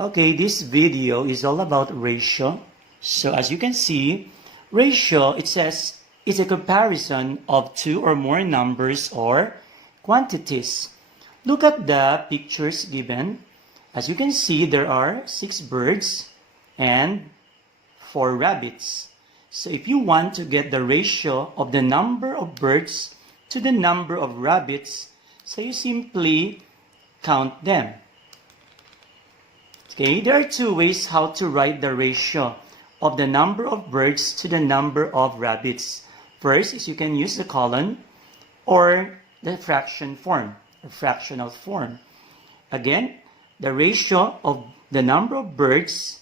Okay, this video is all about ratio. So as you can see, ratio, it says, is a comparison of two or more numbers or quantities. Look at the pictures given. As you can see, there are 6 birds and 4 rabbits. So if you want to get the ratio of the number of birds to the number of rabbits, so you simply count them. Okay, there are 2 ways how to write the ratio of the number of birds to the number of rabbits. First is you can use the column or the fraction form, or fractional form. Again, the ratio of the number of birds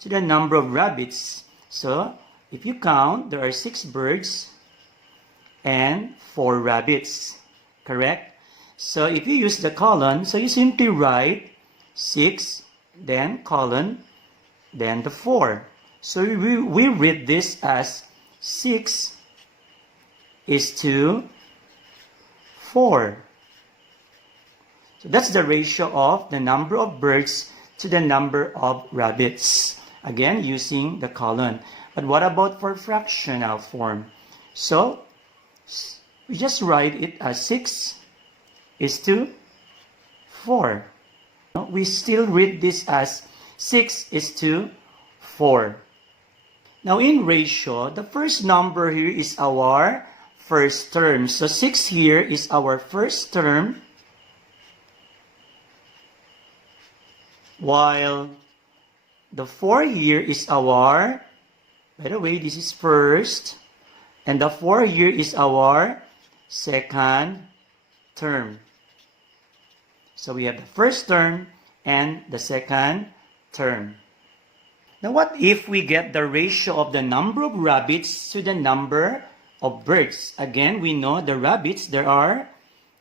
to the number of rabbits. So, if you count, there are 6 birds and 4 rabbits. Correct? So, if you use the column, so you simply write 6, then colon, then the 4. So we read this as 6 is to 4. So that's the ratio of the number of birds to the number of rabbits. Again, using the colon. But what about for fractional form? So we just write it as 6 is to 4. We still read this as 6 is to 4. Now in ratio, the first number here is our first term. So 6 here is our first term, while the 4 here is our, by the way, this is first, and the 4 here is our second term. So we have the first term and the second term. Now what if we get the ratio of the number of rabbits to the number of birds? Again, we know the rabbits, the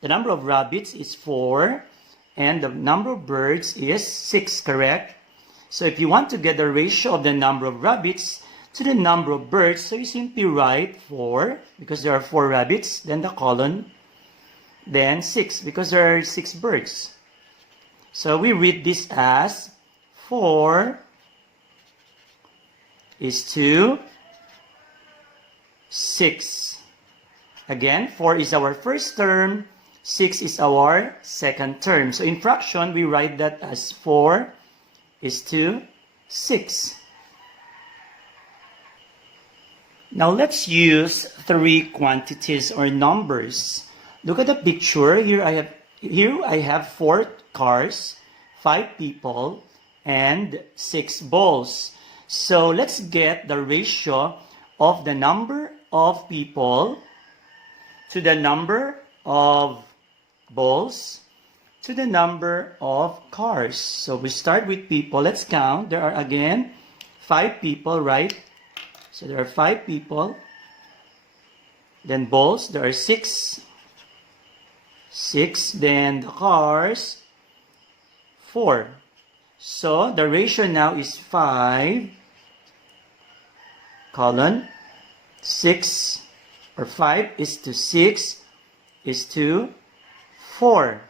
number of rabbits is 4 and the number of birds is 6, correct? So if you want to get the ratio of the number of rabbits to the number of birds, so you simply write 4 because there are 4 rabbits, then the colon, then 6 because there are 6 birds. So we read this as 4 is to 6. Again, 4 is our first term, 6 is our second term. So in fraction, we write that as 4 is to 6. Now let's use 3 quantities or numbers. Look at the picture. Here I have 4 cars, 5 people, and 6 balls. So let's get the ratio of the number of people to the number of balls to the number of cars. So we start with people. Let's count. There are again 5 people, right? So there are 5 people. Then balls, there are 6. 6. Then the cars, 4. So the ratio now is 5 colon 6 or 5 is to 6 is to 4.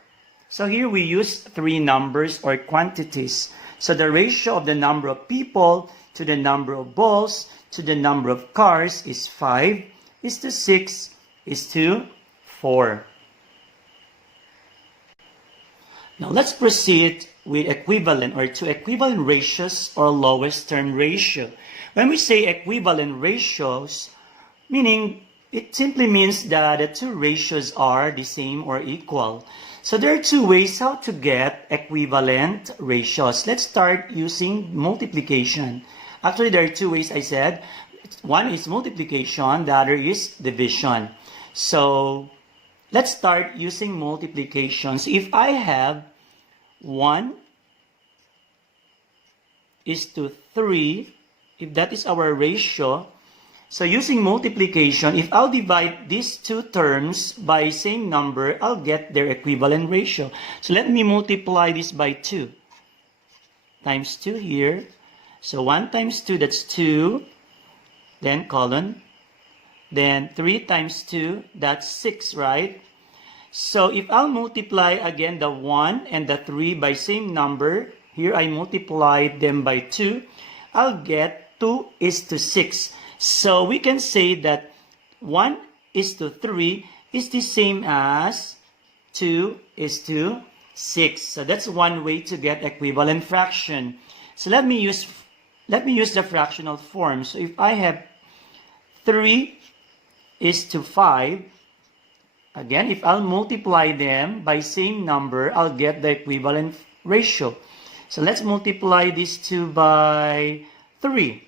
So here we use 3 numbers or quantities. So the ratio of the number of people to the number of balls to the number of cars is 5 is to 6 is to 4. Now let's proceed with equivalent or two equivalent ratios or lowest term ratio. When we say equivalent ratios, meaning it simply means that the 2 ratios are the same or equal. So there are 2 ways how to get equivalent ratios. Let's start using multiplication. Actually, there are 2 ways I said. One is multiplication, the other is division. So let's start using multiplication. So if I have 1 is to 3, if that is our ratio, so using multiplication, if I'll divide these 2 terms by same number, I'll get their equivalent ratio. So let me multiply this by 2. Times 2 here. So 1 times 2, that's 2. Then colon. Then 3 times 2, that's 6, right? So if I'll multiply again the 1 and the 3 by same number, here I multiplied them by 2, I'll get 2:6. So we can say that 1:3 is the same as 2:6. So that's one way to get equivalent fraction. So let me use the fractional form. So if I have 3:5, again, if I'll multiply them by same number, I'll get the equivalent ratio. So let's multiply these two by 3.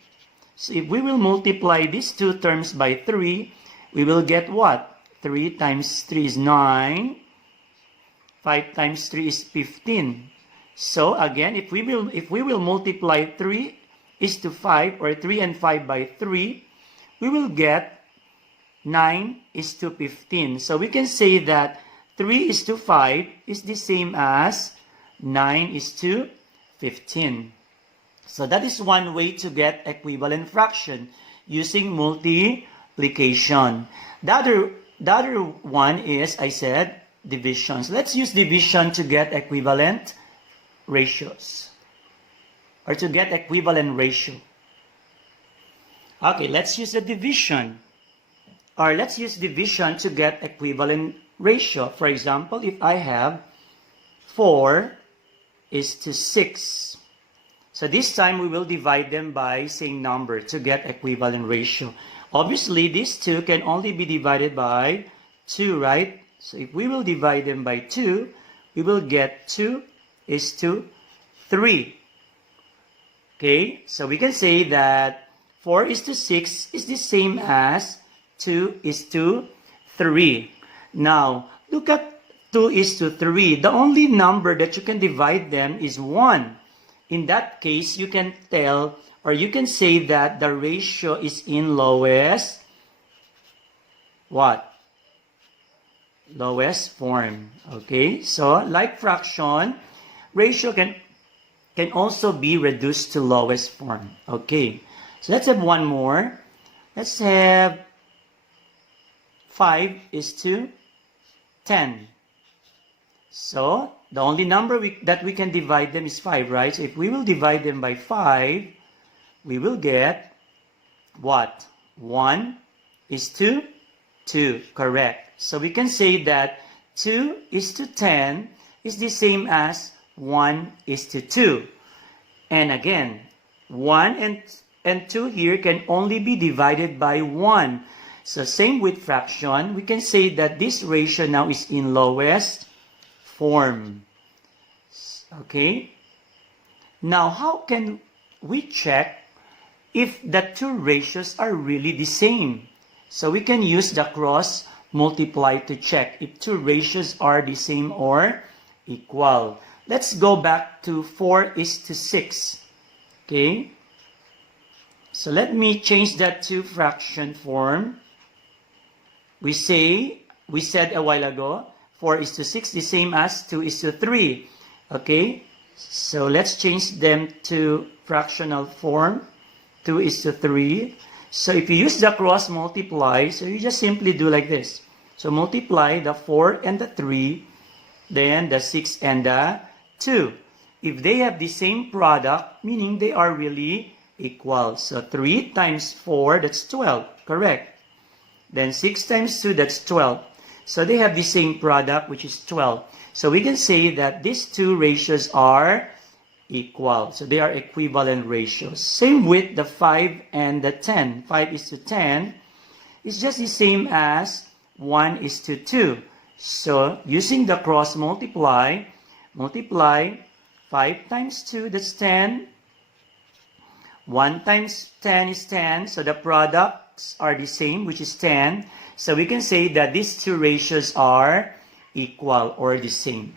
So if we will multiply these two terms by 3, we will get what? 3 times 3 is 9. 5 times 3 is 15. So again, if we will multiply 3:5 or 3 and 5 by 3, we will get 9:15. So we can say that 3:5 is the same as 9:15. So that is one way to get equivalent fraction using multiplication. The other one is, I said, division. So let's use division to get equivalent ratios, or to get equivalent ratio. Okay, let's use the division. Or let's use division to get equivalent ratio. For example, if I have 4:6. So this time we will divide them by same number to get equivalent ratio. Obviously, these two can only be divided by 2, right? So if we will divide them by 2, we will get 2:3. Okay, so we can say that 4:6 is the same as 2:3. Now, look at 2:3. The only number that you can divide them is 1. In that case, you can tell, or you can say that the ratio is in lowest, what? Lowest form. Okay, so like fraction, ratio can also be reduced to lowest form. Okay, so let's have one more. Let's have 5:10. So the only number that we can divide them is 5, right? So if we will divide them by 5, we will get what? 1:2. Correct. So we can say that 2:10 is the same as 1:2. And again, 1 and 2 here can only be divided by 1. So same with fraction, we can say that this ratio now is in lowest form. Okay? Now, how can we check if the two ratios are really the same? So we can use the cross multiply to check if two ratios are the same or equal. Let's go back to 4:6. Okay? So let me change that to fraction form. We said a while ago, 4:6 the same as 2:3. Okay? So let's change them to fractional form. 2:3. So if you use the cross multiply, so you just simply do like this. So multiply the 4 and the 3, then the 6 and the 2. If they have the same product, meaning they are really equal. So 3 times 4, that's 12. Correct. Then 6 times 2, that's 12. So they have the same product, which is 12. So we can say that these two ratios are equal. So they are equivalent ratios. Same with the 5 and the 10. 5:10 is just the same as 1:2. So using the cross multiply 5 times 2, that's 10. 1 times 10 is 10. So the products are the same, which is 10. So we can say that these two ratios are equal or the same.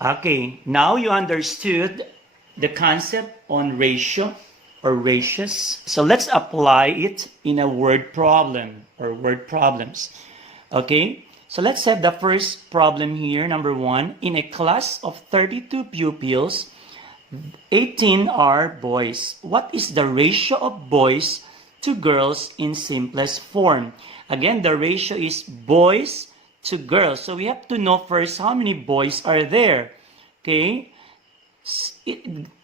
Okay, now you understood the concept on ratio or ratios. So let's apply it in a word problem or word problems. Okay, so let's have the first problem here. Number 1, in a class of 32 pupils, 18 are boys. What is the ratio of boys to girls in simplest form? Again, the ratio is boys to girls. So we have to know first how many boys are there. Okay?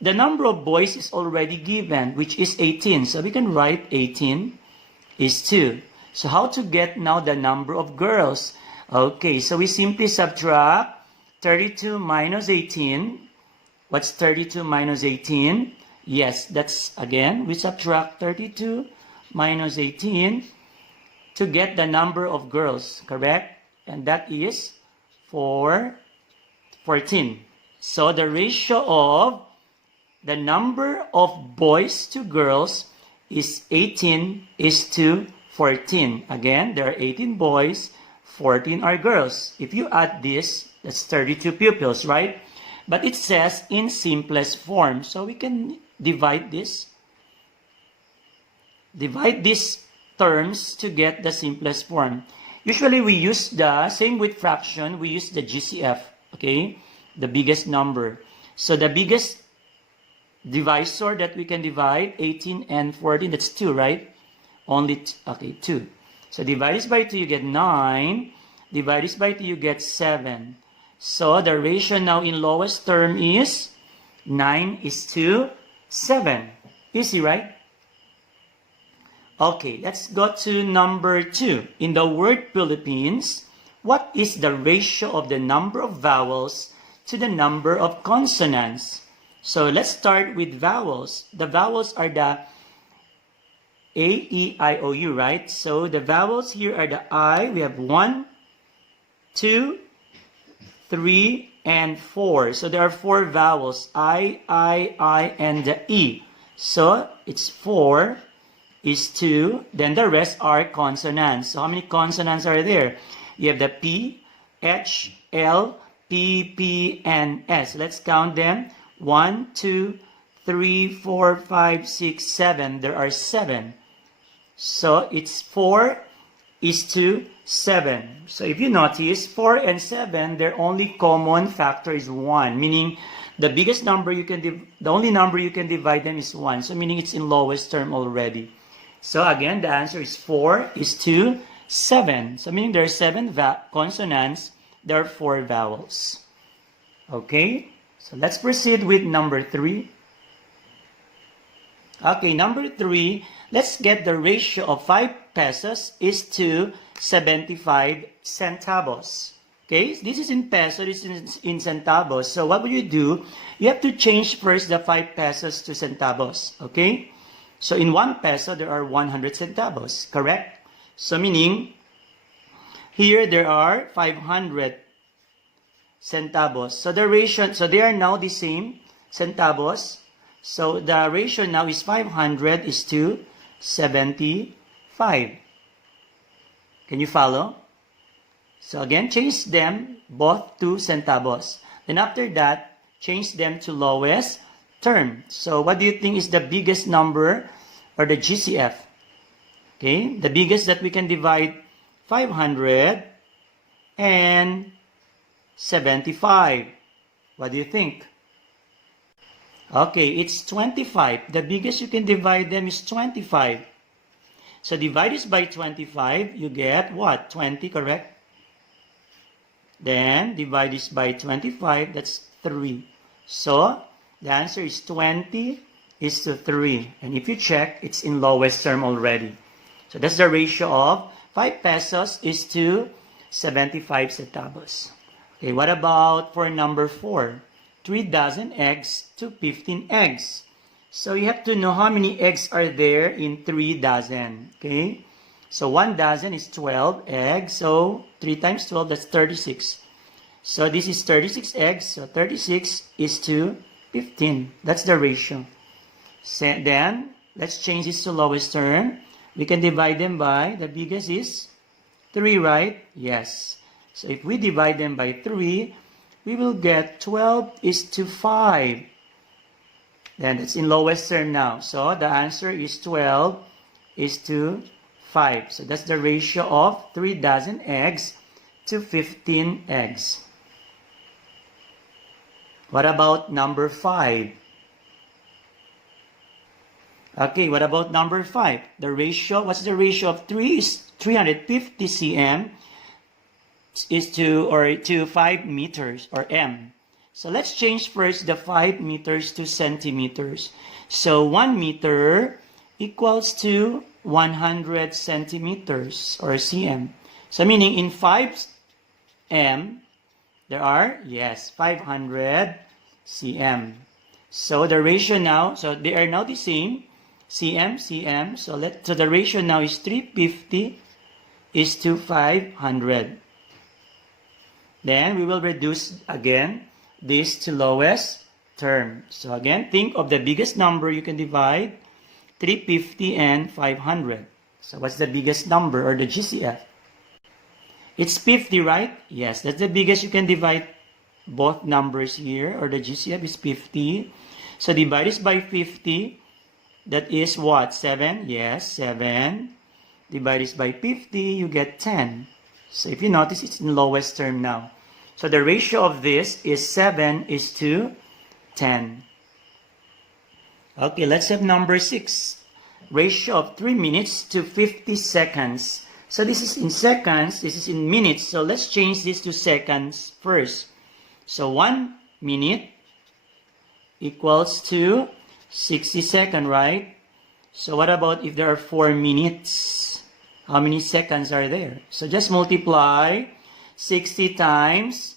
The number of boys is already given, which is 18. So we can write 18 is 2. So how to get now the number of girls? Okay, so we simply subtract 32 minus 18. What's 32 minus 18? Yes, that's, again, we subtract 32 minus 18 to get the number of girls, correct? And that is 14. So the ratio of the number of boys to girls is 18 is to 14. Again, there are 18 boys, 14 are girls. If you add this, that's 32 pupils, right? But it says in simplest form. So we can divide this. Divide these terms to get the simplest form. Usually we use the, same with fraction, we use the GCF, okay? The biggest number. So the biggest divisor that we can divide, 18 and 14, that's 2, right? Only, okay, 2. So divide this by 2, you get 9. Divide this by 2, you get 7. So the ratio now in lowest term is 9 is to 7. Easy, right? Okay, let's go to number 2. In the word Philippines, what is the ratio of the number of vowels to the number of consonants? So let's start with vowels. The vowels are the A, E, I, O, U, right? So the vowels here are the I. We have 1, 2, 3, and 4. So there are 4 vowels. I, and the E. So it's 4 is 2. Then the rest are consonants. So how many consonants are there? You have the P, H, L, P, P, and S. Let's count them. 1, 2, 3, 4, 5, 6, 7. There are 7. So it's 4 is to 7. So if you notice, 4 and 7, their only common factor is 1. Meaning, the biggest number you can, the only number you can divide them is 1. So meaning it's in lowest term already. So again, the answer is 4 is to 7. So meaning there are 7 consonants, there are 4 vowels. Okay, so let's proceed with number 3. Okay, number 3, let's get the ratio of 5 pesos is to 75 centavos. Okay, this is in peso, this is in centavos. So what will you do? You have to change first the 5 pesos to centavos. Okay, so in 1 peso, there are 100 centavos, correct? So meaning, here there are 500 centavos. So the ratio, so they are now the same centavos. So the ratio now is 500 is to 75. Can you follow? So again, change them both to centavos. Then after that, change them to lowest term. So what do you think is the biggest number or the GCF? Okay, the biggest that we can divide 500 and 75. What do you think? Okay, it's 25. The biggest you can divide them is 25. So divide this by 25, you get what? 20, correct? Then divide this by 25, that's 3. So the answer is 20 is to 3. And if you check, it's in lowest term already. So that's the ratio of 5 pesos is to 75 centavos. Okay, what about for number 4? 3 dozen eggs to 15 eggs. So you have to know how many eggs are there in 3 dozen. Okay, so 1 dozen is 12 eggs. So 3 times 12, that's 36. So this is 36 eggs. So 36 is to 15. That's the ratio. So then, let's change this to lowest term. We can divide them by, the biggest is 3, right? Yes. So if we divide them by 3, we will get 12 is to 5. Then it's in lowest term now. So the answer is 12 is to 5. So that's the ratio of 3 dozen eggs to 15 eggs. What about number 5? Okay, what about number 5? The ratio, what's the ratio of 3 is 350 cm is to 5 meters or m. So let's change first the 5 meters to centimeters. So 1 meter equals to 100 centimeters or cm. So meaning in 5 m, there are, yes, 500 cm. So the ratio now, so they are now the same, cm, cm. So the ratio now is 350 is to 500. Then we will reduce again this to lowest term. So again, think of the biggest number you can divide, 350 and 500. So what's the biggest number or the GCF? It's 50, right? Yes, that's the biggest you can divide both numbers here, or the GCF is 50. So divide this by 50, that is what? 7? Yes, 7. Divide this by 50, you get 10. So if you notice, it's in lowest term now. So the ratio of this is 7 is to 10. Okay, let's have number 6. Ratio of 3 minutes to 50 seconds. So this is in seconds, this is in minutes. So let's change this to seconds first. So 1 minute equals to 60 seconds, right? So what about if there are 4 minutes? How many seconds are there? So just multiply 60 times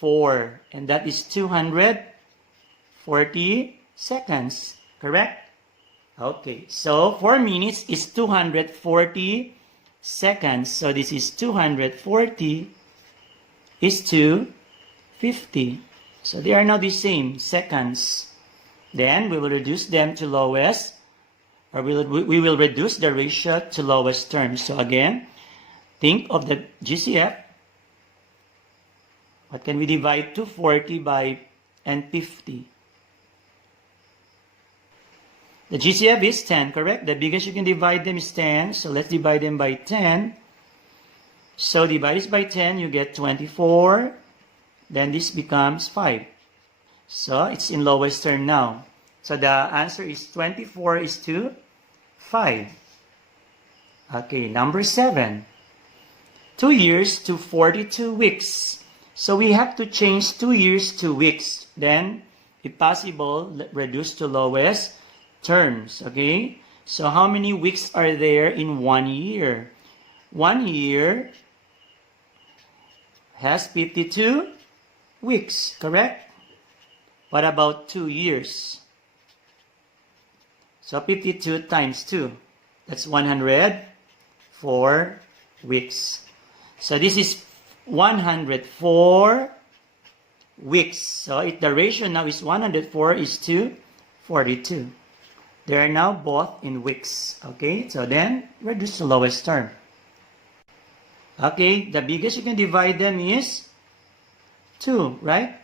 4, and that is 240 seconds, correct? Okay, so 4 minutes is 240 seconds. So this is 240 is to 50. So they are now the same, seconds. Then we will reduce them to lowest, or we will reduce the ratio to lowest term. So again, think of the GCF. What can we divide 240 by and 50? The GCF is 10, correct? The biggest you can divide them is 10. So let's divide them by 10. So divide this by 10, you get 24. Then this becomes 5. So it's in lowest term now. So the answer is 24 is to 5. Okay, number 7. 2 years to 42 weeks. So we have to change 2 years to weeks. Then, if possible, reduce to lowest terms. Okay? So how many weeks are there in 1 year? 1 year has 52 weeks, correct? What about 2 years? So 52 times 2. That's 104 weeks. So this is 104 weeks. So the ratio now is 104 is to 42. They are now both in weeks. Okay, so then reduce the lowest term. Okay, the biggest you can divide them is 2, right?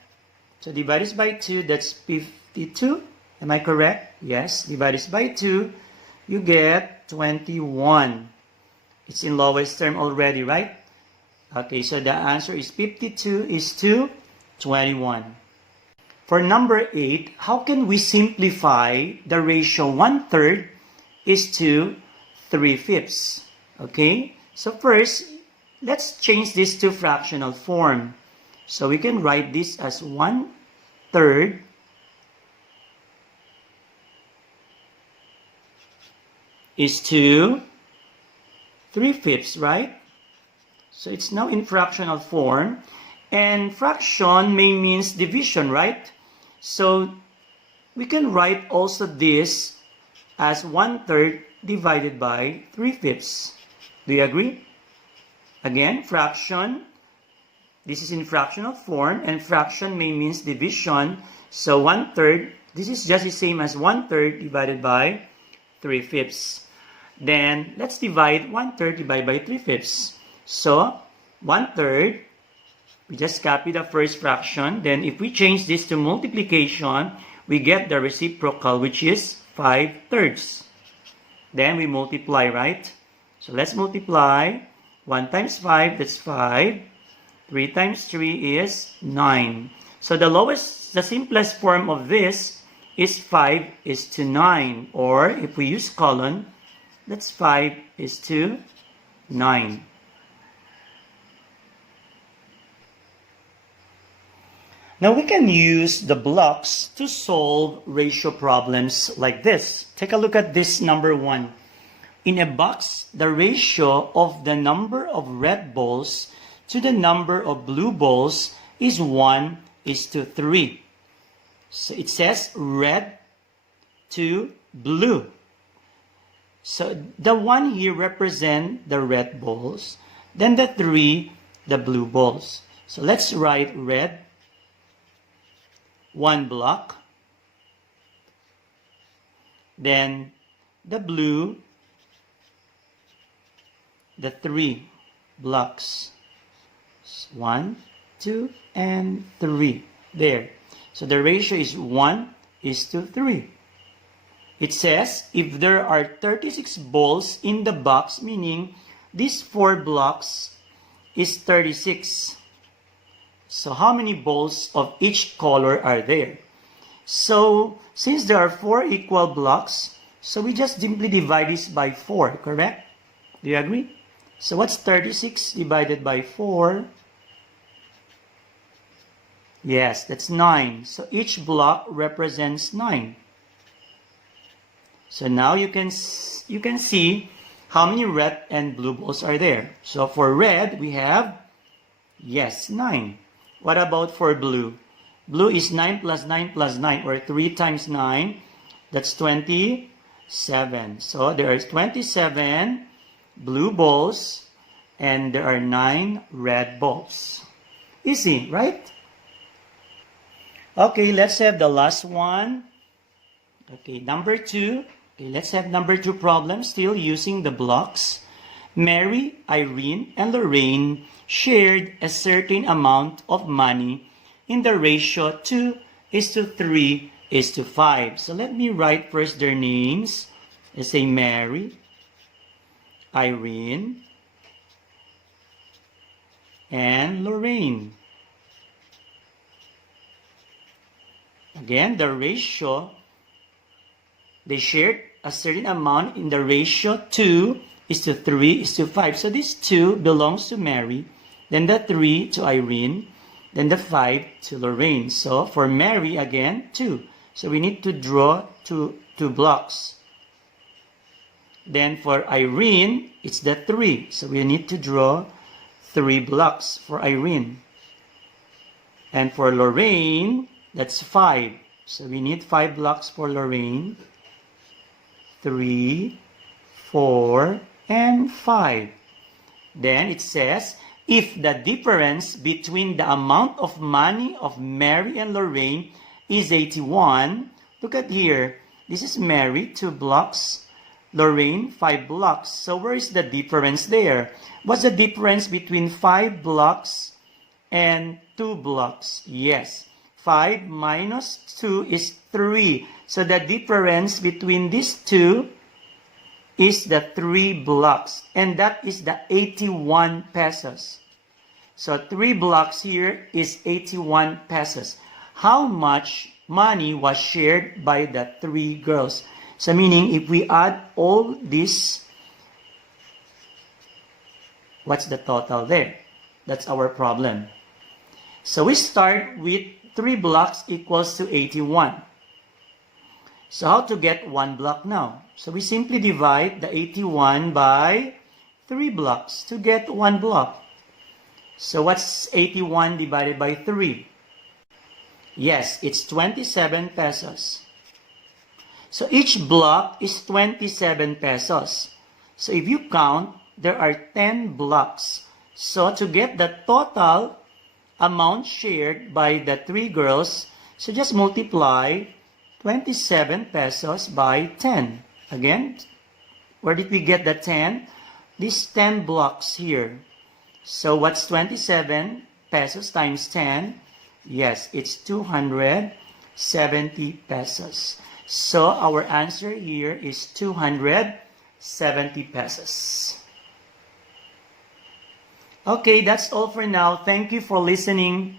So divide this by 2, that's 52. Am I correct? Yes. Divide this by 2, you get 21. It's in lowest term already, right? Okay, so the answer is 52 is to 21. For number 8, how can we simplify the ratio 1/3 is to 3/5? Okay, so first, let's change this to fractional form. So we can write this as 1/3 is to 3/5, right? So it's now in fractional form. And fraction may means division, right? So we can write also this as 1/3 divided by 3/5. Do you agree? Again, fraction. This is in fractional form, and fraction may means division. So 1/3, this is just the same as 1/3 divided by 3/5. Then let's divide 1/3 divided by 3/5. So 1/3, we just copy the first fraction. Then if we change this to multiplication, we get the reciprocal, which is 5/3. Then we multiply, right? So let's multiply. 1 times 5, that's 5. 3 times 3 is 9. So the simplest form of this is 5 is to 9. Or if we use colon, that's 5 is to 9. Now we can use the blocks to solve ratio problems like this. Take a look at this number 1. In a box, the ratio of the number of red balls to the number of blue balls is 1:3. So it says red to blue. So the 1 here represent the red balls, then the 3, the blue balls. So let's write red, 1 block, then the blue, the 3 blocks. 1, 2, and 3. There. So the ratio is 1:3. It says if there are 36 balls in the box, meaning these 4 blocks is 36. So how many balls of each color are there? So since there are 4 equal blocks, so we just simply divide this by 4, correct? Do you agree? So what's 36 divided by 4? Yes, that's 9. So each block represents 9. So now you can see how many red and blue balls are there. So for red, we have, yes, 9. What about for blue? Blue is 9 plus 9 plus 9, or 3 times 9. That's 27. So there are 27 blue balls, and there are 9 red balls. Easy, right? Okay, let's have the last one. Okay, number 2. Okay, let's have number 2 problem, still using the blocks. Mary, Irene, and Lorraine shared a certain amount of money in the ratio 2:3:5. So let me write first their names. Let's say Mary, Irene, and Lorraine. Again, the ratio, they shared a certain amount in the ratio 2:3:5. So this 2 belongs to Mary, then the 3 to Irene, then the 5 to Lorraine. So for Mary, again, 2. So we need to draw two blocks. Then for Irene, it's the 3. So we need to draw 3 blocks for Irene. And for Lorraine, that's 5. So we need 5 blocks for Lorraine. 3, 4, and 5. Then it says, if the difference between the amount of money of Mary and Lorraine is 81, look at here. This is Mary, 2 blocks. Lorraine, 5 blocks. So where is the difference there? What's the difference between 5 blocks and 2 blocks? Yes. 5 minus 2 is 3. So the difference between these 2 is the 3 blocks. And that is the 81 pesos. So 3 blocks here is 81 pesos. How much money was shared by the 3 girls? So meaning if we add all this, what's the total there? That's our problem. So we start with 3 blocks equals to 81. So how to get 1 block now? So we simply divide the 81 by 3 blocks to get 1 block. So what's 81 divided by 3? Yes, it's 27 pesos. So each block is 27 pesos. So if you count, there are 10 blocks. So to get the total amount shared by the 3 girls, so just multiply 27 pesos by 10. Again, where did we get the 10? These 10 blocks here. So what's 27 pesos times 10? Yes, it's 270 pesos. So our answer here is 270 pesos. Okay, that's all for now. Thank you for listening.